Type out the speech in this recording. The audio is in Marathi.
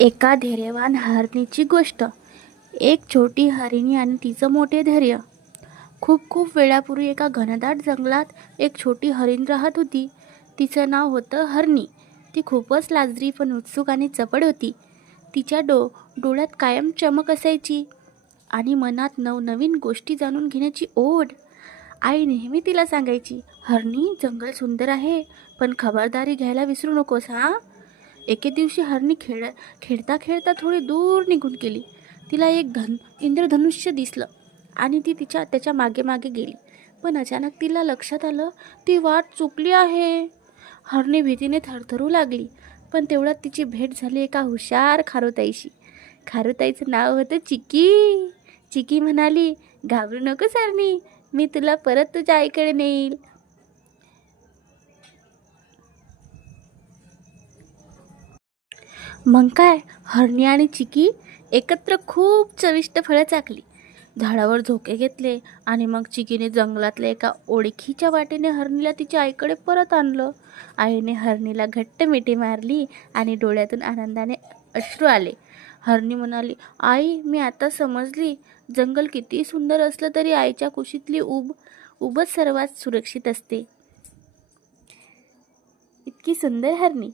एका धैर्यवान हरणीची गोष्ट. एक छोटी हरिणी आणि तिचं मोठे धैर्य. खूप खूप वेळापूर्वी एका घनदाट जंगलात एक छोटी हरीण राहत होती. तिचं नाव होतं हरणी. ती खूपच लाजरी पण उत्सुक आणि चपळ होती. तिच्या डोळ्यात कायम चमक असायची आणि मनात नवनवीन गोष्टी जाणून घेण्याची ओढ. आई नेहमी तिला सांगायची, हरणी, जंगल सुंदर आहे, पण खबरदारी घ्यायला विसरू नकोस हां. एके दिवशी हरणी खेळता खेळता थोडी दूर निघून गेली. तिला एक इंद्रधनुष्य दिसलं आणि ती त्याच्या मागे मागे गेली. पण अचानक तिला लक्षात आलं, ती वाट चुकली आहे. हरणी भीतीने थरथरू लागली. पण तेवढ्यात तिची भेट झाली एका हुशार खारुताईशी. खारुताईचं नाव होतं चिकी. चिकी म्हणाली, घाबरू नकोस हरणी, मी तुला परत तुझ्या आईकडे नेईल. मग काय, हरणी आणि चिकी एकत्र खूप चविष्ट फळं चाखली, झाडावर झोके घेतले आणि मग चिकीने जंगलातल्या एका ओळखीच्या वाटेने हरणीला तिच्या आईकडे परत आणलं. आईने हरणीला घट्ट मिठी मारली आणि डोळ्यातून आनंदाने अश्रू आले. हरणी म्हणाली, आई, मी आता समजली, जंगल किती सुंदर असलं तरी आईच्या कुशीतली उबच सर्वात सुरक्षित असते. इतकी सुंदर हरणी.